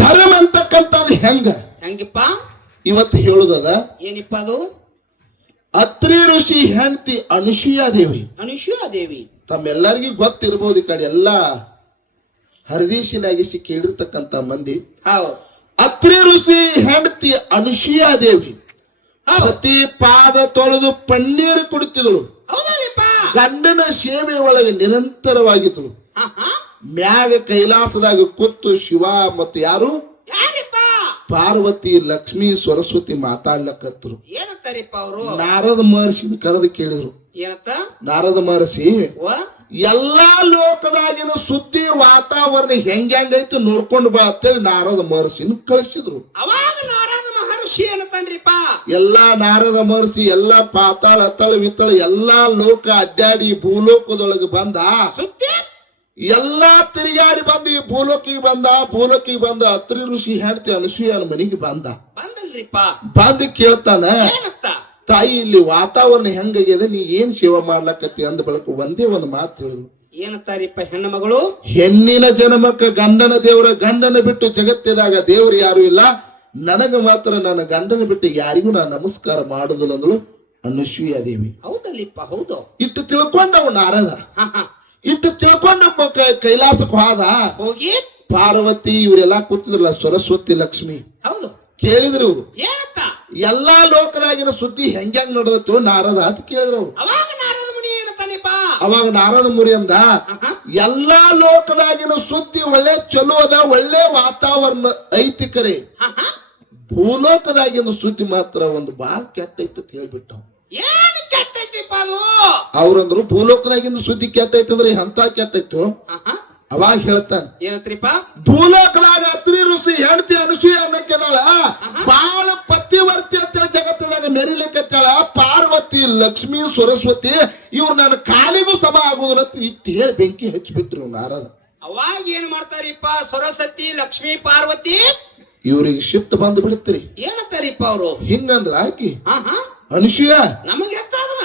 ಧರ್ಮ ಅಂತಕ್ಕಂಥದ್ದು ಹೆಂಗಿಪ್ಪ ಇವತ್ತು ಹೇಳುದದ. ಏನಿಪ್ಪ ಅದು? ಅತ್ರಿ ಋಷಿ ಹೆಂಡತಿ ಅನುಸೂಯಾದೇವಿ. ಅನುಸೂಯಾದೇವಿ ತಮ್ಮೆಲ್ಲರಿಗೂ ಗೊತ್ತಿರ್ಬೋದು. ಈ ಕಡೆ ಎಲ್ಲ ಹರದೇಶಿನಾಗಿಸಿ ಕೇಳಿರ್ತಕ್ಕಂಥ ಮಂದಿ. ಅತ್ರಿ ಋಷಿ ಹೆಂಡತಿ ಅನುಸೂಯಾದೇವಿ ಪ್ರತಿ ಪಾದ ತೊಳೆದು ಪನ್ನೀರು ಕುಡಿತಿದಳು. ಗಂಡನ ಸೇವೆ ಒಳಗೆ ನಿರಂತರವಾಗಿದ್ದಳು. ಮ್ಯಾಗ ಕೈಲಾಸದಾಗ ಕೂತು ಶಿವ ಮತ್ತು ಯಾರು ಪಾರ್ವತಿ ಲಕ್ಷ್ಮೀ ಸರಸ್ವತಿ ಮಾತಾಡ್ಲಕತ್ರು. ಏನಂತಾರಿಪ್ಪ ಅವರು? ನಾರದ ಮಹರ್ಷಿನ ಕರೆದು ಕೇಳಿದ್ರು. ಏನಂತ? ನಾರದ ಮಹರ್ಷಿ ಎಲ್ಲಾ ಲೋಕದಾಗಿನ ಸುದ್ದಿ ವಾತಾವರಣ ಹೆಂಗೈತು ನೋಡ್ಕೊಂಡು ಬಾ ಅಂತೇಳಿ ನಾರದ ಮಹರ್ಷಿನ ಕಳಿಸಿದ್ರು. ಅವಾಗ ನಾರದ ಮಹರ್ಷಿ ಏನಂತಾನ್ರಿಪ್ಪ? ಎಲ್ಲಾ ನಾರದ ಮಹರ್ಷಿ ಎಲ್ಲಾ ಪಾತಾಳ ಅತ್ತಳ ವಿತ್ತಳ ಎಲ್ಲಾ ಲೋಕ ಅಡ್ಡಾಡಿ ಭೂಲೋಕದೊಳಗೆ ಬಂದ. ಸುದ್ದಿ ಎಲ್ಲಾ ತಿರುಗಾಡಿ ಬಂದು ಈ ಭೂಲೋಕಿಗೆ ಬಂದ ಅತ್ರಿ ಋಷಿ ಹೆಂಡತಿ ಅನುಸೂಯನ ಮನೆಗೆ ಬಂದಲ್ರಿಪ್ಪ. ಬಂದು ಕೇಳ್ತಾನ, ತಾಯಿ ಇಲ್ಲಿ ವಾತಾವರಣ ಹೆಂಗಾಗಿದೆ, ನೀ ಏನ್ ಸೇವೆ ಮಾಡ್ಲಕತ್ತಿ ಅಂದ ಬಳಕ ಒಂದೇ ಒಂದು ಮಾತು ಹೇಳಿದ್ರು. ಏನಂತಾರಿಪ್ಪ ಹೆಣ್ಣ ಮಗಳು? ಹೆಣ್ಣಿನ ಜನ್ಮಕ್ಕ ಗಂಡನ ದೇವರ, ಗಂಡನ ಬಿಟ್ಟು ಜಗತ್ತಿದಾಗ ದೇವರು ಯಾರು ಇಲ್ಲ, ನನಗ ಮಾತ್ರ ನನ್ನ ಗಂಡನ ಬಿಟ್ಟು ಯಾರಿಗೂ ನಾನು ನಮಸ್ಕಾರ ಮಾಡುದಿಲ್ಲ ಅಂದಳು ಅನುಸೂಯಾದೇವಿ. ಹೌದಲ್ಲಿಪ್ಪ, ಹೌದು. ಇಟ್ಟು ತಿಳ್ಕೊಂಡವ ನಾರದ. ಇಟ್ಟು ತಿಳ್ಕೊಂಡ ಕೈಲಾಸಕ್ಕೆ ಹೋಗಿ ಪಾರ್ವತಿ ಇವರೆಲ್ಲಾ ಕೂತಿದ್ರಲ್ಲ, ಸರಸ್ವತಿ ಲಕ್ಷ್ಮಿ. ಹೌದು. ಕೇಳಿದ್ರು ಇವ್ರು ಏನಂತ? ಎಲ್ಲಾ ಲೋಕದಾಗಿನ ಸುದ್ದಿ ಹೆಂಗ್ ನಡೆದತ್ತು ನಾರದ ಅಂತ ಕೇಳಿದ್ರು ಅವ್ರು. ಅವಾಗ ನಾರದ ಮುನಿ ಏನಂತಾನೆಪ್ಪ? ಅವಾಗ ನಾರದ ಮುನಿ ಅಂದ, ಎಲ್ಲಾ ಲೋಕದಾಗಿನ ಸುದ್ದಿ ಒಳ್ಳೆ ಚಲೋ ಅದ, ಒಳ್ಳೆ ವಾತಾವರಣ ಐತಿ ಕರೆ, ಭೂಲೋಕದಾಗಿನ ಸುದ್ದಿ ಮಾತ್ರ ಒಂದು ಬಾಳ ಕೆಟ್ಟ ಐತಿ ಅಂತ ಹೇಳ್ಬಿಟ್ಟ. ಏನು ಕೆಟ್ಟೈತಿಪ್ಪ ಅದು? ಅವ್ರಂದ್ರು ಭೂಲೋಕದಾಗಿನ ಸುದ್ದಿ ಕೆಟ್ಟೈತಿ ಅಂದ್ರೆ ಎಂತ ಕೆಟ್ಟೈತು. ಅವಾಗ ಹೇಳ್ತಾನೆ, ಏನಂತ್ರಿಪ್ಪ? ಭೂಲೋಕದಾಗ ಅತ್ರಿ ಋಷಿ ಹೆಂಡತಿ ಅನುಸೂಯ ಅನ್ನಕ್ಕೆದಾಳ, ಬಾಳ ಪತಿವರ್ತಿ ಅಂತ ಜಗತ್ತದಾಗ ಮೆರಿಲಿಕ್ಕತ್ತಾಳ. ಪಾರ್ವತಿ ಲಕ್ಷ್ಮೀ ಸರಸ್ವತಿ ಇವ್ರು ನನ್ನ ಕಾಲಿಗೂ ಸಮ ಆಗುದಿಲ್ಲ ಅಂತ ಇಟ್ಟು ಹೇಳಿ ಬೆಂಕಿ ಹಚ್ಚಿಬಿಟ್ರು ನಾರದ. ಅವಾಗ ಏನ್ ಮಾಡ್ತಾರಿಪ್ಪ? ಸರಸ್ವತಿ ಲಕ್ಷ್ಮೀ ಪಾರ್ವತಿ ಇವ್ರಿಗೆ ಶಿಫ್ಟ್ ಬಂದು ಬಿಡುತ್ತೀರಿ. ಏನಂತಾರಿಪ್ಪ ಅವರು? ಹಿಂಗಂದ್ರ ಆಕಿ ಅನುಸೂಯ ನಮಗೆ ಹೆಚ್ಚಾದ್ರ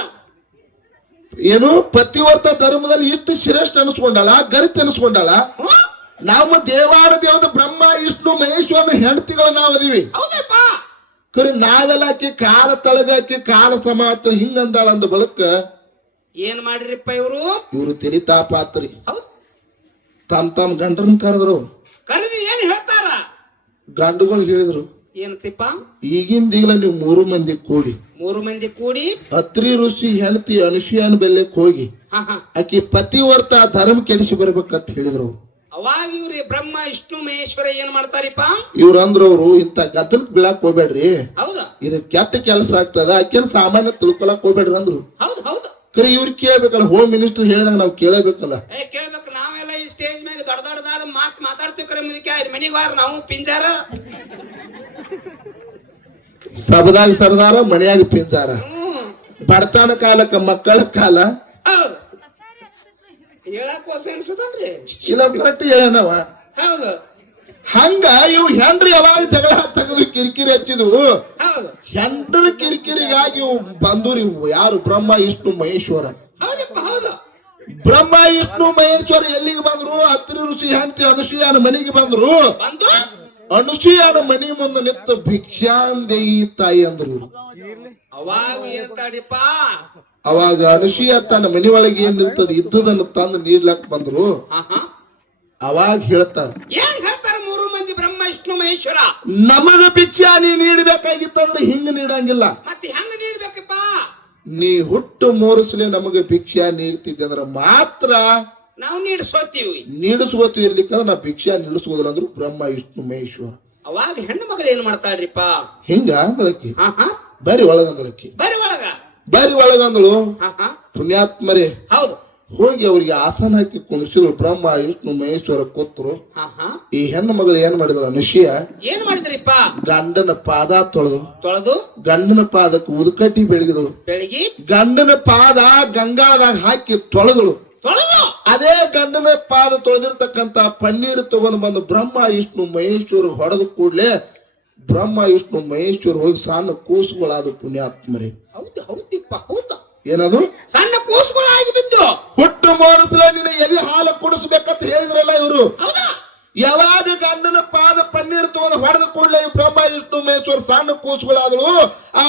ಏನು ಪತಿವರ್ತ ಧರ್ಮದಲ್ಲಿ ಇಷ್ಟು ಶ್ರೇಷ್ಠ ಅನಿಸ್ಕೊಂಡಾಳ, ಗರಿತ ಅನಿಸ್ಕೊಂಡಾಳ. ನಮ್ಮ ದೇವಾಡ ದೇವದ ಬ್ರಹ್ಮ ವಿಷ್ಣು ಮಹೇಶ್ವರನ ಹೆಂಡತಿಗಳು ನಾವು ಅದೀವಿ. ಕರೆ ನಾವೆಲ್ಲ ಆಕಿ ಕಾಲ ತಳಗಾಕಿ ಕಾಲ ಸಮಾತ ಹಿಂಗಂದಾಳ ಅಂದ ಬಳಕ ಏನ್ ಮಾಡಿರಿಪ್ಪ ಇವರು ತಿಳಿತಾಪಾತ್ರಿ. ತಮ್ಮ ಗಂಡರನ್ನ ಕರೆದ್ರು. ಕರೆದಿ ಏನ್ ಹೇಳ್ತಾರ? ಗಂಡುಗಳು ಹೇಳಿದ್ರು, ಏನಂತಿಪ್ಪ? ಈಗಿಂದೀಗಲ ನೀವು 3 ಮಂದಿ ಕೂಡಿ ಅತ್ರಿ ಋಷಿ ಹೆಂಡತಿ ಅನುಸೂಯನ ಬೆಲ್ಲಕ್ಕೆ ಹೋಗಿ ಆಕಿ ಪತಿವರ್ತ ಧರ್ಮ ಕೆಡಿಸಿ ಬರ್ಬೇಕಂತ ಹೇಳಿದ್ರು. ಅವಾಗ ಇವ್ರಿ ಬ್ರಹ್ಮ ವಿಷ್ಣು ಮಹೇಶ್ವರ ಏನ್ ಮಾಡ್ತಾರಿಪ್ಪ? ಇವ್ರು ಅಂದ್ರವ್ರು, ಇಂತ ಗದ್ದಲಕ್ ಬೀಳಾಕ್ ಹೋಗ್ಬೇಡ್ರಿ, ಹೌದಾ, ಇದು ಕೆಟ್ಟ ಕೆಲಸ ಆಗ್ತದ, ಆಕೆನ್ ಸಾಮಾನ್ಯ ತಿಳ್ಕೊಳಕ್ ಹೋಗ್ಬೇಡ್ರಿ ಅಂದ್ರು. ಹೌದು ಹೌದು. ಕರೆ ಇವ್ರು ಕೇಳ್ಬೇಕಲ್ಲ, ಹೋಮ್ ಮಿನಿಸ್ಟರ್ ಹೇಳಿದಾಗ ನಾವು ಕೇಳಬೇಕಲ್ಲ. ಕೇಳ್ಬೇಕು. ನಾವೆಲ್ಲ ಈ ಸ್ಟೇಜ್ ಮೇಲೆ ದೊಡ್ಡ ಮಾತಾಡ್ತೀವಿ. ಕರೆ ಮುದಕ್ಕೆ ಮನಿಗೆ ವಾರ ನಾವು ಪಿಂಜಾರ ಸಬದಾಗ ಸರ್ದಾರ, ಮನೆಯಾಗ ಪಿಂಜಾರ. ಬಡತನ ಕಾಲಕ್ಕ ಮಕ್ಕಳ ಕಾಲ ಹೇಳಕ್ ಹೊಸ ಅನ್ಸುತ್ತನ್ರಿ. ಇಲ್ಲ ಕರೆಕ್ಟ್ ಹೇಳನವ. ಹೌದು. ಹಂಗ ಇವ್ ಹೆಂಡ್ರಿ ಯಾವಾಗ ಜಗಳ ತೆಗೆದು ಕಿರಿಕಿರಿ ಹಚ್ಚಿದ್ವು. ಹೆಂಡ್ರ ಕಿರಿಕಿರಿಗಾಗಿ ಬಂದೂರಿ ಯಾರು? ಬ್ರಹ್ಮ ವಿಷ್ಣು ಮಹೇಶ್ವರ. ಹೌದಪ್ಪ, ಹೌದು. ಬ್ರಹ್ಮ ವಿಷ್ಣು ಮಹೇಶ್ವರ ಎಲ್ಲಿಗೆ ಬಂದ್ರು? ಅತ್ರಿ ಋಷಿ ಹೆಂಡತಿ ಅನುಸೂಯನ ಮನೆಗೆ ಬಂದ್ರು. ಅನುಸೂಯನ ಮನಿ ಮುಂದೆ ನಿಂತ ಭಿಕ್ಷಾಂದೇಯಿ ತಾಯಿ ಅಂದ್ರು ಇವ್ರು. ಅವಾಗ ಏನಂತಾಡಿಪ್ಪ? ಅವಾಗ ಅನುಸೂಯ ತನ್ನ ಮನಿ ಒಳಗೆ ಏನ್ ಇರ್ತದ ಇದ್ದದನ್ನು ತಂದು ನೀಡ್ಲಾಕ್ ಬಂದ್ರು. ಅವಾಗ ಹೇಳ್ತಾರ, ಏನ್ ಹೇಳ್ತಾರ? 3 ಮಂದಿ ಬ್ರಹ್ಮ ವಿಷ್ಣು ಮಹೇಶ್ವರ ನಮಗ ಭಿಕ್ಷಾ ನೀ ನೀಡಬೇಕಾಗಿತ್ತಂದ್ರೆ ಹಿಂಗ ನೀಡಂಗಿಲ್ಲ. ಮತ್ತೆ ಹೆಂಗ ನೀಡ್ಬೇಕಪ್ಪ? ನೀ ಹುಟ್ಟು ಮೂರಿಸಲಿ ನಮಗೆ ಭಿಕ್ಷಾ ನೀಡ್ತಿದ್ದೆ ಅಂದ್ರೆ ಮಾತ್ರ ನಾವು ನೀಡಿಸ್ಕೋತೀವಿ. ಇರ್ಲಿಕ್ಕಂದ್ರೆ ನಾ ಭಿಕ್ಷಾ ನೀಡಿಸ್ಕೋದಿಲ್ಲ ಅಂದ್ರು ಬ್ರಹ್ಮ ವಿಷ್ಣು ಮಹೇಶ್ವರ. ಅವಾಗ ಹೆಣ್ಣು ಮಗಳು ಏನ್ ಮಾಡ್ತಾಳ್ರಿಪ್ಪ? ಹಿಂಗ ಅಂದಳಕ್ಕಿ, ಬರಿ ಒಳಗಂದಳಕ್ಕಿ, ಬರಿ ಒಳಗಂದಳು. ಪುಣ್ಯಾತ್ಮರೇ, ಹೌದು. ಹೋಗಿ ಅವ್ರಿಗೆ ಆಸನ ಹಾಕಿ ಕುಣಿಸಿದ್ರು. ಬ್ರಹ್ಮ ವಿಷ್ಣು ಮಹೇಶ್ವರ ಕೂತ್ರು. ಈ ಹೆಣ್ಣು ಮಗಳು ಏನ್ ಮಾಡಿದ್ರು? ಅನುಸೂಯ ಏನ್ ಮಾಡಿದ್ರಿಪ್ಪ? ಗಂಡನ ಪಾದ ತೊಳೆದು ಗಂಡನ ಪಾದಕ್ಕೆ ಉದುಕಟ್ಟಿ ಬೆಳಗಿದಳು. ಗಂಡನ ಪಾದ ಗಂಗಾಳದಾಗ ಹಾಕಿ ತೊಳೆದಳು. ಅದೇ ಗಂಡನ ಪಾದ ತೊಳೆದಿರ್ತಕ್ಕಂತ ಪನ್ನೀರು ತಗೊಂಡು ಬಂದು ಬ್ರಹ್ಮ ವಿಷ್ಣು ಮಹೇಶ್ವರ ಹೊಡೆದ ಕೂಡ್ಲೆ ಬ್ರಹ್ಮ ವಿಷ್ಣು ಮಹೇಶ್ವರ ಹೋಗಿ ಸಣ್ಣ ಕೂಸುಗಳಾದ. ಪುಣ್ಯಾತ್ಮರೇ, ಹೌದು ಹೌದಿಪ್ಪ, ಹೌದು. ಏನದು? ಸಣ್ಣ ಕೂಸುಗಳಾಗಿ ಬಿದ್ದು ಹುಟ್ಟು ಮಾಡಿಸ್ಲ ನಿನ್ನ ಎದೆ ಹಾಲು ಕುಡಿಸ್ಬೇಕಂತ ಹೇಳಿದ್ರಲ್ಲ ಇವರು. ಯಾವಾಗ ಗಂಡನ ಪಾದ ಪನ್ನೀರ್ ತಗೊಂಡು ಹೊಡೆದ ಕೂಡಲೇ ಬ್ರಹ್ಮ ವಿಷ್ಣು ಮಹೇಶ್ವರ ಸಣ್ಣ ಕೂಸುಗಳಾದ್ರು ಆ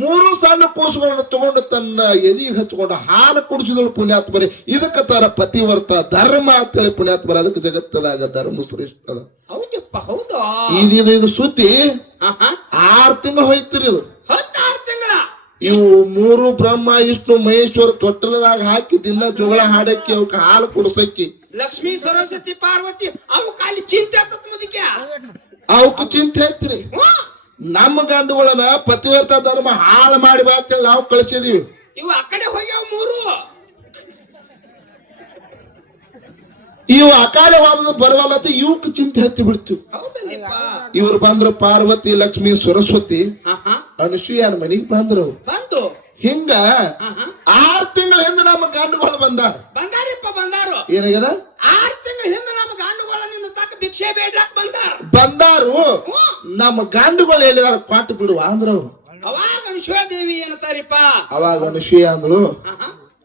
3 ಸಣ್ಣ ಕೂಸುಗಳನ್ನು ತಗೊಂಡು ತನ್ನ ಎದಿಗೆ ಹಚ್ಕೊಂಡು ಹಾಲು ಕುಡಿಸಿದಳು ಪುಣ್ಯಾತ್ಮರೇ. ಇದಕ್ಕೆ ತರ ಪತಿವರ್ತ ಧರ್ಮ ಅಂತೇಳಿ ಪುಣ್ಯಾತ್ಮರ. ಅದಕ್ಕೆ ಜಗತ್ತದಾಗ ಧರ್ಮ ಶ್ರೇಷ್ಠ ಅದ. ಹೌದಪ್ಪ ಹೌದು. ಇದು ಸುದ್ದಿ 6 ತಿಂಗಳು ಹೋಯ್ತಿರಿ. ಇದು 6 ತಿಂಗಳ. ಇವು 3 ಬ್ರಹ್ಮ ವಿಷ್ಣು ಮಹೇಶ್ವರ ತೊಟ್ಟಲದಾಗ ಹಾಕಿ ದಿನ ಜೋಗಳ ಹಾಡಕ್ಕೆ ಅವಕ್ಕೆ ಹಾಲು ಕುಡಿಸಕ್ಕಿ ಲಕ್ಷ್ಮೀ ಸರಸ್ವತಿ ಪಾರ್ವತಿ ಅವು ಖಾಲಿ ಚಿಂತೆ ಆತತ್ ಮುದಕ್ಯ. ಅವಕ್ಕೂ ಚಿಂತೆ ಐತ್ರಿ. ನಮ್ಮ ಗಂಡುಗಳನ್ನ ಪತಿವರ್ತ ಧರ್ಮ ಹಾಳು ಮಾಡಿ ಬಾ ಅಂತೇಳಿ ನಾವು ಕಳಿಸಿದೀವಿ. ಇವು ಆ ಕಡೆ ಹೋಗ್ಯಾವ 3. ಇವು ಅಕಾಡೆ ವಾದ ಬರವಲ್ಲತ್ತ ಇವಕ್ಕೆ ಚಿಂತೆ ಹಚ್ಚಿ ಬಿಡ್ತೀವಿ. ಇವ್ರು ಬಂದ್ರು ಪಾರ್ವತಿ ಲಕ್ಷ್ಮಿ ಸರಸ್ವತಿ ಅನುಸೂಯನ ಮನೆಗೆ ಬಂದ್ರು. ಬಂದು ಹಿಂಗ 6 ತಿಂಗಳ ಹಿಂದೆ ನಮ್ಮ ಗಂಡುಗಳು ಬಂದಾರಿಪ್ಪ ಬಂದಾರು. ಏನಾಗ್ಯದ? 6 ತಿಂಗಳ ಹಿಂದೆ ನಮ್ಮ ಗಂಡುಗಳ ನಿನ್ನ ತಕ್ಕ ಭಿಕ್ಷೆ ಬೇಡ್ಲಾಕ್ ಬಂದಾರು. ನಮ್ಮ ಗಂಡುಗಳು ಹೇಳಿದಾರ ಕೊಟ್ಟು ಬಿಡುವ ಅಂದ್ರು. ಅವಾಗ ಅನುಸೂಯ ದೇವಿ ಏನಂತಾರಿಪ್ಪ. ಅವಾಗ ಅನುಸೂಯ ಅಂದ್ರು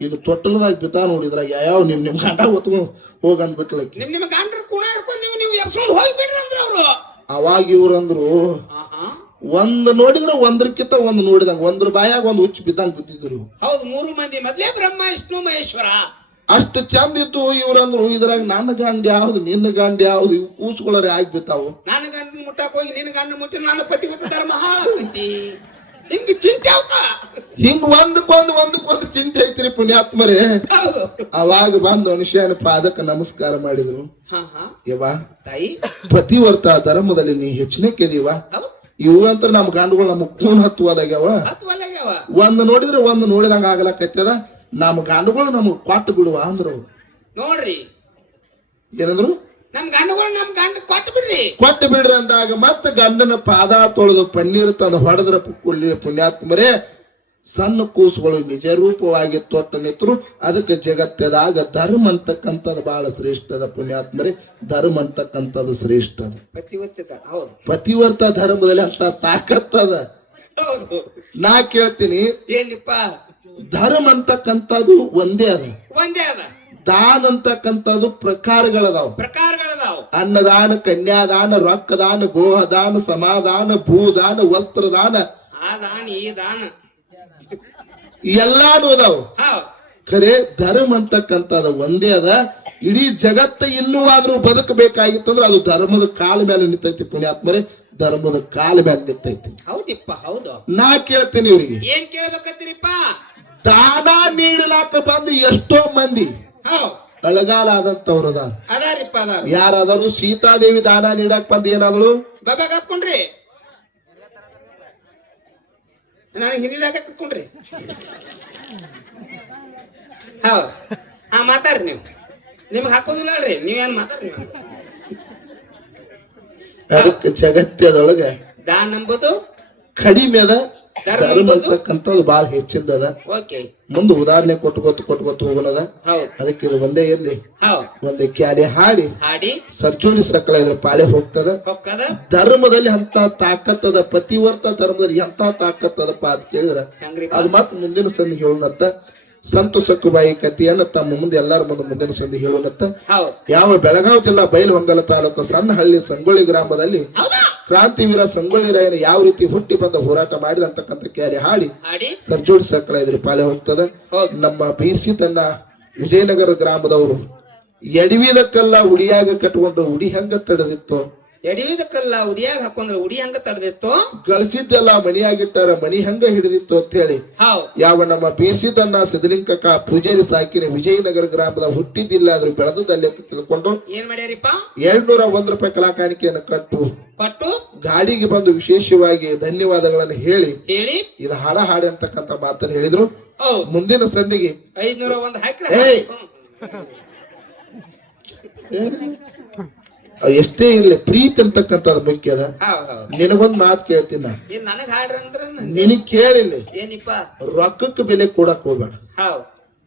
ಇದು ತೊಟ್ಟಲದಾಗ ಬಿತ್ತಾ ನೋಡಿದ್ರ ಯಾವ ನಿಮ್ ಗಂಡ ಹೊತ್ಕೊಂಡು ಹೋಗಂದ್ಬಿಟ್ಲಕ್ಕಿ. ನಿಮ್ಮ ಗಂಡ್ರ ಕುಣ ಹಿಡ್ಕೊಂಡು ನೀವು ಎಬ್ಸ್ಕೊಂಡು ಹೋಗ್ಬಿಡ್ರಿ ಅಂದ್ರ ಅವ್ರು. ಅವಾಗ ಇವ್ರಂದ್ರು ಒಂದ್ ನೋಡಿದ್ರ ಒಂದ್ರಕ್ಕಿಂತ ಒಂದ್ ನೋಡಿದಂಗ ಒಂದ್ರ ಬಾಯಾಗ ಒಂದ್ ಹುಚ್ಚು ಬಿದ್ದಂಗ ಬಿದ್ದಿದ್ರು. ಹೌದು 3 ಮಂದಿ ಮೊದ್ಲೇ ಬ್ರಹ್ಮ ವಿಷ್ಣು ಮಹೇಶ್ವರ ಅಷ್ಟು ಚಂದ ಇತ್ತು. ಇವ್ರಂದ್ರು ಇದ್ರಾಗ ನನ್ನ ಗಂಡ ಯಾವ್ದು ನಿನ್ನ ಗಂಡ ಯಾವ್ದು ಇವು ಕೂಸುಗಳರೆ ಆಗ್ಬಿತ್ತಾವು. ನನ್ನ ಗಂಡನ ಮುಟ್ಟಕ್ ಹೋಗಿ ನಿನ್ನ ಗಂಡ ಮುಟ್ಟಿ ನನ್ನ ಪತಿ ಗೊತ್ತ ಧರ್ಮ ಹಾಳಾಗೈತಿ. ಹಿಂಗ ಚಿಂತೆ ಅವಕ ಹಿಂಗ ಒಂದಕ್ಕೊಂದು ಚಿಂತೆ ಐತ್ರಿ ಪುಣ್ಯಾತ್ಮರೇ. ಅವಾಗ ಬಂದು ಅನುಷ್ಯಾನ ಪಾದಕ್ಕೆ ನಮಸ್ಕಾರ ಮಾಡಿದ್ರು. ಯವಾ ತಾಯಿ ಪತಿವರ್ತ ಧರ್ಮದಲ್ಲಿ ನೀ ಹೆಚ್ಚಿನ ಕೆದೀವ. ಇವು ಅಂತ ನಮ್ ಗಂಡುಗಳು ನಮ್ ಕೂನ್ ಹತ್ತುವಲಾಗ್ಯಾವ. ಒಂದ್ ನೋಡಿದ್ರೆ ಒಂದ್ ನೋಡಿದಂಗ ಆಗ್ಲಕತ್ತದ. ನಮ್ ಗಂಡುಗಳು ನಮಗ್ ಕೊಟ್ಟು ಬಿಡುವ ಅಂದ್ರು. ನೋಡ್ರಿ ಏನಂದ್ರು? ನಮ್ ಗಂಡುಗಳು ನಮ್ ಗಂಡ ಕೊಟ್ಟು ಬಿಡ್ರಿ ಅಂದಾಗ ಮತ್ತ ಗಂಡನ ಪಾದ ತೊಳೆದು ಪನ್ನೀರ್ ತಂದು ಹೊಡೆದ್ರ ಪುಣ್ಯಾತ್ಮರೇ ಸಣ್ಣ ಕೂಸುಗಳು ನಿಜ ರೂಪವಾಗಿ ತೊಟ್ಟ ನಿತ್ರು. ಅದಕ್ಕೆ ಜಗತ್ತದಾಗ ಧರ್ಮ ಅಂತಕ್ಕಂಥದ್ದು ಬಹಳ ಶ್ರೇಷ್ಠದ ಪುಣ್ಯಾತ್ಮರೇ. ಧರ್ಮ ಅಂತಕ್ಕಂಥದ್ದು ಶ್ರೇಷ್ಠದ. ಪತಿವರ್ತ ಧರ್ಮದಲ್ಲಿ ಅಂತ ತಾಕತ್ತದ. ನಾ ಕೇಳ್ತೀನಿ ಏನಿಪ್ಪ ಧರ್ಮ ಅಂತಕ್ಕಂಥದ್ದು ಒಂದೇ ಅದ. ದಾನ ಅಂತಕ್ಕಂಥದ್ದು ಪ್ರಕಾರಗಳದಾವ. ಅನ್ನದಾನ, ಕನ್ಯಾದಾನ, ರೊಕ್ಕದಾನ, ಗೋಹದಾನ, ಸಮಾಧಾನ, ಭೂದಾನ, ವಸ್ತ್ರದಾನ, ಎಲ್ಲಾನು ಅದಾವ. ಖರೆ ಧರ್ಮ ಅಂತಕ್ಕಂಥದ್ದು ಒಂದೇ ಅದ. ಇಡೀ ಜಗತ್ತ ಇನ್ನೂ ಆದ್ರೂ ಬದುಕಬೇಕಾಗಿತ್ತಂದ್ರ ಅದು ಧರ್ಮದ ಕಾಲ ಮೇಲೆ ನಿಂತೈತಿ ಪುಣ್ಯಾತ್ಮರೇ. ಧರ್ಮದ ಕಾಲ ಮೇಲೆ ನಿಂತೈತಿ. ಹೌದಿಪ್ಪ ಹೌದು. ನಾ ಕೇಳ್ತೀನಿ ಇವ್ರಿಗೆ ಏನ್ ಕೇಳ್ಬೇಕತ್ತೀರಿಪ್ಪ. ದಾನ ನೀಡಲಾಕ ಬಂದು ಎಷ್ಟೋ ಮಂದಿ ಅಳಗಾಲ ಆದಂತವ್ರು ಅದಾರಿಪ್ಪ. ಯಾರಾದ್ರು ಸೀತಾದೇವಿ ದಾನ ನೀಡಕ್ ಬಂದ್ ಏನಾದ್ರು ಬಾಬಾಗ ಹಾಕೊಂಡ್ರಿ ನನಗೆ ಹಿಂದಿದಾಗ ಹಾಕೊಂಡ್ರಿ. ಮಾತಾಡ್ರಿ ನೀವು. ನಿಮ್ಗೆ ಹಾಕೋದಿಲ್ಲ ಅಲ್ರಿ ನೀವೇನ್ ಮಾತಾಡ್ರಿ. ಅದಕ್ಕೆ ಜಗತ್ತದೊಳಗ ದಾನ ನಂಬುದು ಕಡಿಮೆ ಅದ. ಧರ್ಮ ಅಂತಕ್ಕಂಥದ್ದು ಬಹಳ ಹೆಚ್ಚಿಂದದ. ಮುಂದೆ ಉದಾಹರಣೆ ಕೊಟ್ಕೊತ ಹೋಗೋಣದ. ಅದಕ್ಕೆ ಇದು ಒಂದೇ ಇರ್ಲಿ. ಒಂದೇ ಕ್ಯಾರಿ ಹಾಡಿ ಸರ್ಜೋಲಿ ಸಕ್ಕಳ ಇದ್ರ ಪಾಳೆ ಹೋಗ್ತದ. ಧರ್ಮದಲ್ಲಿ ಅಂತ ತಾಕತ್ತದ. ಪತಿವರ್ತ ಧರ್ಮದಲ್ಲಿ ಎಂತ ತಾಕತ್ತದಪ್ಪ ಅಂತ ಕೇಳಿದ್ರ ಅದ್ ಮತ್ ಮುಂದಿನ ಸಂಧಿ ಹೇಳೋಣತ್ತ. ಸಂತೋಷಕ್ಕೂ ಬಾಯಿ ಕಥೆಯನ್ನ ತಮ್ಮ ಮುಂದೆ ಎಲ್ಲಾರ ಮುಂದಿನ ಸಂಧಿ ಹೇಳೋಣತ್ತ. ಯಾವ ಬೆಳಗಾವಿ ಜಿಲ್ಲಾ ಬೈಲಹೊಂಗಲ ತಾಲೂಕು ಸಣ್ಣಹಳ್ಳಿ ಸಂಗೊಳ್ಳಿ ಗ್ರಾಮದಲ್ಲಿ ಕ್ರಾಂತಿವೀರ ಸಂಗೊಳ್ಳಿ ರಾಯನ ಯಾವ ರೀತಿ ಹುಟ್ಟಿ ಬಂದ ಹೋರಾಟ ಮಾಡಿದಂತಕ್ಕಂಥ ಕ್ಯಾರಿ ಹಾಡಿ ಸರ್ಜೋಡಿ ಸಕ್ಕಳ ಇದ್ರ ಪಾಳೆ ಹೋಗ್ತದ. ನಮ್ಮ ಬೀರ್ಸಿ ತನ್ನ ವಿಜಯನಗರ ಗ್ರಾಮದವರು ಎಡವಿದಕ್ಕೆಲ್ಲ ಉಡಿಯಾಗ ಕಟ್ಕೊಂಡು ಉಡಿ ಹೆಂಗ ತಡೆದಿತ್ತು. ಎಡವಿದಕ್ಕೆಲ್ಲ ಉಡಿಯಾಗ ಹಾಕೊಂಡ್ರೆ ಉಡಿ ಹೆಂಗ ತಡೆದಿತ್ತು. ಗಳಿಸಿದ್ದೆಲ್ಲ ಮನಿಯಾಗಿಟ್ಟಾರ ಮನಿ ಹೆಂಗ ಹಿಡಿದಿತ್ತು ಅಂತ ಹೇಳಿ ಯಾವ ನಮ್ಮ ಬೀರ್ಸಿದನ್ನ ಸಿದ್ಧಲಿಂಗಕ್ಕ ಪೂಜಾರಿ ಸಾಕಿನ ವಿಜಯನಗರ ಗ್ರಾಮದ ಹುಟ್ಟಿದ್ದಿಲ್ಲ ಆದ್ರೂ ಬೆಳೆದಲ್ಲಿ ಅಂತ ತಿಳ್ಕೊಂಡು ಏನ್ ಮಾಡ್ಯಾರಿಪ್ಪ 201 ರೂಪಾಯಿ ಕಲಾಕಾಣಿಕೆಯನ್ನು ಕೊಟ್ಟು ಗಾಡಿಗೆ ಬಂದು ವಿಶೇಷವಾಗಿ ಧನ್ಯವಾದಗಳನ್ನು ಹೇಳಿ ಇದು ಹಾಡಿ ಅಂತಕ್ಕಂಥ ಮಾತನ್ನು ಹೇಳಿದ್ರು. ಮುಂದಿನ ಸಂಧಿಗೆ 501 ಹಾಕ್ರಿ. ಎಷ್ಟೇ ಇರ್ಲಿ ಪ್ರೀತಿ ಅಂತಕ್ಕಂಥದ್ದು ಮುಖ್ಯ ಅದ. ನಿನಗೊಂದ್ ಮಾತು ಕೇಳ್ತೀನಿ. ನನಗ್ ಹಾಡ್ರಿ ಅಂದ್ರ ನಿನಗ್ ಕೇಳಿಲ್ಲ ಏನಿಪ್ಪ ರೊಕ್ಕಕ್ಕೆ ಬೆಲೆ ಕೊಡಕ್ ಹೋಗ್ಬೇಡ.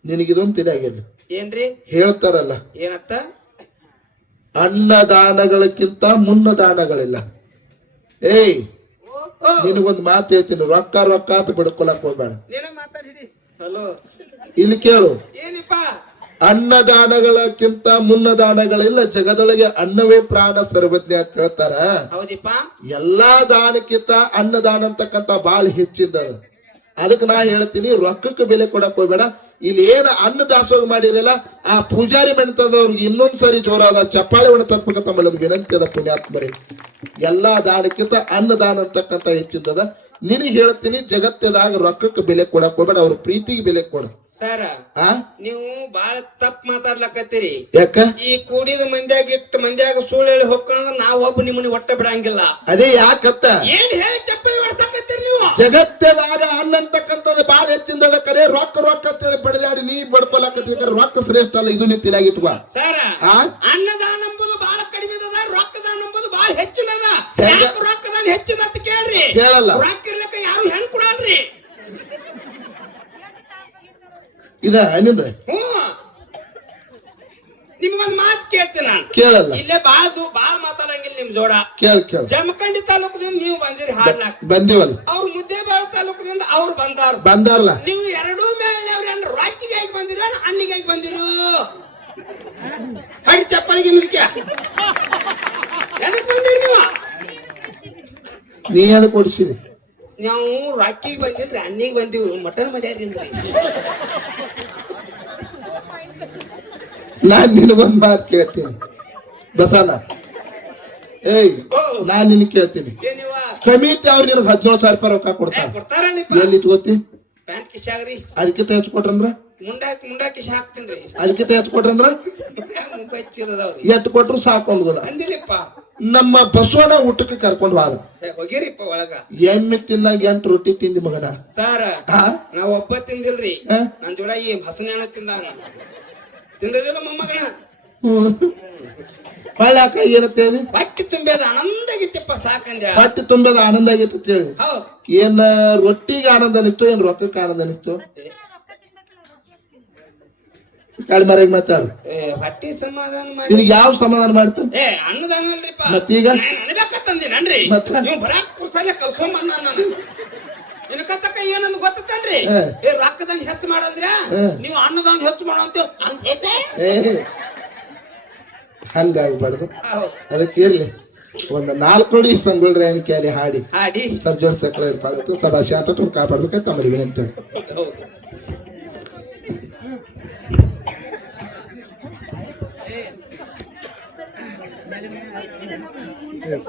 ನಿನಗಿದೊಂದು ತಿಳಿಯಾಗಿಲ್ಲ ಏನ್ರಿ ಹೇಳ್ತಾರಲ್ಲ ಏನತ್ತ ಅನ್ನದಾನಗಳಕ್ಕಿಂತ ಮುನ್ನದಾನಗಳಿಲ್ಲ. ನಿನಗೊಂದ್ ಮಾತು ಹೇಳ್ತೀನಿ. ರೊಕ್ಕ ಅಂತ ಬಿಡ್ಕೊಳಕ್ ಹೋಗ್ಬೇಡ. ಹಲೋ ಇಲ್ಲಿ ಕೇಳು. ಏನಿಪ್ಪ ಅನ್ನದಾನಗಳಕ್ಕಿಂತ ಮುನ್ನದಾನಗಳಿಲ್ಲ, ಜಗದೊಳಗೆ ಅನ್ನವೇ ಪ್ರಾಣ ಸರ್ವಜ್ಞ ಅಂತ ಹೇಳ್ತಾರ. ಹೌದಿಪ್ಪ. ಎಲ್ಲಾ ದಾನಕ್ಕಿಂತ ಅನ್ನದಾನ ಅಂತಕ್ಕಂತ ಬಾಳ ಹೆಚ್ಚಿದ್ದದ. ಅದಕ್ಕೆ ನಾ ಹೇಳ್ತೀನಿ, ರೊಕ್ಕಕ್ಕೆ ಬೆಲೆ ಕೊಡಕ್ ಹೋಗ್ಬೇಡ. ಇಲ್ಲಿ ಏನ ಅನ್ನ ದಾಸೋಹ ಮಾಡಿರಲ್ಲ, ಆ ಪೂಜಾರಿ ಮನೆತದವ್ರಿಗೆ ಇನ್ನೊಂದ್ಸರಿ ಜೋರಾದ ಚಪ್ಪಾಳೆ ಹೊಣ ತಪ್ಪಬೇಕಂತ ನಮ್ಗೆ ವಿನಂತಿ ಅದ ಪುಣ್ಯಾತ್ಮರಿ. ಎಲ್ಲಾ ದಾನಕ್ಕಿಂತ ಅನ್ನದಾನ ಅಂತಕ್ಕಂತ ಹೆಚ್ಚಿದ್ದದ. ನಿನಗೆ ಹೇಳ್ತೀನಿ, ಜಗತ್ತದಾಗ ರೊಕ್ಕಕ್ಕೆ ಬೆಲೆ ಕೊಡಕ್ ಹೋಗ್ಬೇಡ, ಅವ್ರ ಪ್ರೀತಿಗೆ ಬೆಲೆ ಕೊಡ. ಸರ ನೀವು ಬಾಳ ತಪ್ಪ ಮಾತಾಡ್ಲಕತ್ತೀರಿ. ಯಾಕ? ಈ ಕೂಡಿದ ಮಂದ್ಯಾಗ ಇಟ್ಟು ಮಂದ್ಯಾಗ ಸುಳ್ಳು ಹೇಳಿ ಹೋಗ್ಕೊಂಡ್ರ ನಾವ್ ಒಬ್ಬ ನಿಮ್ಮನ್ನ ಒಟ್ಟ ಬಿಡಂಗಿಲ್ಲ. ಅದೇ ಯಾಕತ್ತ ಏನ್ ಹೇಳಿ ಚಪ್ಪಲಿ ಹೊಡ್ಸಕತ್ತೀರಿ ನೀವು? ಜಗತ್ತದಾಗ ಅನ್ನ ಅಂತಕ್ಕಂಥದ್ದು ಬಾಳ ಹೆಚ್ಚಿಂದ ಕರೆ. ರೊಕ್ಕ ರೊಕ್ಕ ಅಂತೇಳಿ ಬಡದಾಡಿ ನೀ ಬಡ್ಕೊಳಕತ್ತಿ. ರೊಕ್ಕ ಶ್ರೇಷ್ಠ ಅಲ್ಲ, ಇದು ನೀ ತಿಲಾಗಿ ಇಟ್ಕೋ. ಸರ ಅನ್ನದಾನ ಎಂಬುದು ಬಾಳ ಕಡಿಮೆ ಅದ, ರೊಕ್ಕದಾನ ಎಂಬುದು ಬಾಳ ಹೆಚ್ಚಿನದ. ರೊಕ್ಕದಾನ ಹೆಚ್ಚಿದ ಅಂತ ಕೇಳ್ರಿ. ಕೇಳಲ್ಲ. ರೊಕ್ಕ ಇರ್ಲಕ್ಕ ಯಾರು ಹೆಣ್ ಕೊಡಲ್ರಿ. ಇದ ನಿಂದ ನಿಮ್ಗೊಂದ್ ಮಾತು ಕೇಳ್ತೀನಿ ನಾನು. ಕೇಳಲ್ಲ. ಇಲ್ಲೇ ಬಾಳ ಮಾತಾಡಂಗಿಲ್ಲ ನಿಮ್ ಜೋಡ. ಕೇಳ ಜಮಖಂಡಿ ತಾಲೂಕದಿಂದ ನೀವು ಬಂದಿರಿ ಹಾಡ್ಲಾಕ್. ಬಂದಿವಲ್ಲ. ಅವ್ರು ಮುದ್ದೇಬೇಳ ತಾಲೂಕದಿಂದ ಅವ್ರು ಬಂದಾರಲ್ಲ. ನೀವು ಎರಡೂ ಮೇಲ್ನವ್ರಿ ಅನ್ನ ರಾಕಿಗಾಗಿ ಬಂದಿರೋ ಅನ್ನಿಗಾಗಿ ಬಂದಿರು? ಹಡಿ ಚಪ್ಪಳಿಗೆ ಮುದಕ್ಕೆ ಎದಕ್ ಬಂದಿರಿ ನೀವು? ನೀ ಅದಕ್ಕೆ ಕೊಡಿಸಿದಿ. ನಾವು ರಾಕಿಗೆ ಬಂದಿಲ್ರಿ, ಅನ್ನಿಗೆ ಬಂದಿವಿ. ಮಟನ್ ಮಾಡ್ಯಾರಿಂದ್ರಿ. ನಾನ್ ನಿನಗೊಂದ್ ಮಾತು ಕೇಳ್ತೀನಿ ಬಸಣ್ಣ. ಏಯ್, ನಾನ್ ನಿನ್ ಕೇಳ್ತೀನಿ, ಕಮಿಟಿ ಅವ್ರು ನಿನಗೆ 17,000 ರೂಪಾಯಿ ರೊಕ್ಕ ಕೊಡ್ತಾರೆ. ಎಲ್ಲಿ ಇಟ್ಕೋತಿ? ಪ್ಯಾಂಟ್ ಕಿಶಾಗ್ರಿ. ಅದಕ್ಕಿಂತ ಹೆಚ್ಚು ಕೊಟ್ರಂದ್ರ ಮುಂಡಾ ಕಿಶ ಹಾಕ್ತೀನ್ರಿ. ಅದಕ್ಕಿಂತ ಹೆಚ್ಚು ಕೊಟ್ರಂದ್ರ ಎಟ್ಟು ಕೊಟ್ರು ಸಾಕೊಂಡುದಿಲ್ಲ ಅಂದಿಲ್ಲಪ್ಪ. ನಮ್ಮ ಬಸವಣ್ಣ ಊಟಕ್ಕೆ ಕರ್ಕೊಂಡು ಹೋದ. ಹೋಗಿರಿಪ್ಪ ಒಳಗ. ಎಮ್ಮೆ ತಿಂದಾಗ 8 ರೊಟ್ಟಿ ತಿಂದಿ ಮಗನ. ಸಾರ ನಾವ್ ಒಬ್ಬ ತಿಂದಿಲ್ರಿ, ನನ್ ಜೋಡ ಈ ಹಸನ ತಿಂದ ತಿಂದಿಲ್ಲ ಮೊಮ್ಮಗನ. ಹೊಳ್ಳಾಕ ಏನಂತೇಳಿ? ಹೊಟ್ಟಿ ತುಂಬೇದ ಆನಂದ ಆಗಿತ್ತಪ್ಪ, ಸಾಕಂದ. ಹೊಟ್ಟಿ ತುಂಬೇದ ಆನಂದ ಆಗಿತ್ತು ಅಂತ ಹೇಳಿ. ಏನ್ ರೊಟ್ಟಿಗೆ ಆನಂದ ಅನಿಸ್ತು, ಏನ್ ರೊಕ್ಕಕ್ಕೆ ಆನಂದ ಅನಿಸ್ತು? ಕಾಡ್ಮಾರಾಗ ಮಾತಾಡ. ಹೊಟ್ಟಿ ಸಮಾಧಾನ ಮಾಡಿ. ನಿನಗೆ ಯಾವ ಸಮಾಧಾನ ಮಾಡ್ತು? ಅನ್ನದಾನ ಅಲ್ರಿಪ್ಪ. ಮತ್ತೀಗ ಅನ್ಬೇಕಂತಂದಿನನ್ರಿ. ನೀವು ಬರಾಕ್ ಕುರ್ಸಲ್ಲೇ ಕಲ್ಸೊಂಡ್ ಬಂದ ನಾನು. ಇನ್ಕತ್ತಕ ಏನಂದ್ ಗೊತ್ತೇನ್ರಿ? ರೊಕ್ಕದಾನ ಹೆಚ್ಚು ಮಾಡಂದ್ರ ನೀವು ಅನ್ನದಾನ ಹೆಚ್ಚು ಮಾಡೋ ಅಂತ ಅನ್ಸೈತೆ. ಹಂಗಾಗ್ಬಾರ್ದು. ಅದಕ್ಕೆ ಇರ್ಲಿ, ಒಂದ್ 4 ನುಡಿ ಸಂಗೊಳ್ರಿ ಎಣಿಕೆಯಲ್ಲಿ ಹಾಡಿ ಸರ್ಜರ್ ಸಕಲ ಇರ್ಪಾಡುತ್ತೆ. ಸದಾ ಶಾಂತ ಕಾಪಾಡ್ಬೇಕಂತ ತಮ್ಮಲ್ಲಿ ವಿನಂತಿ. Yes.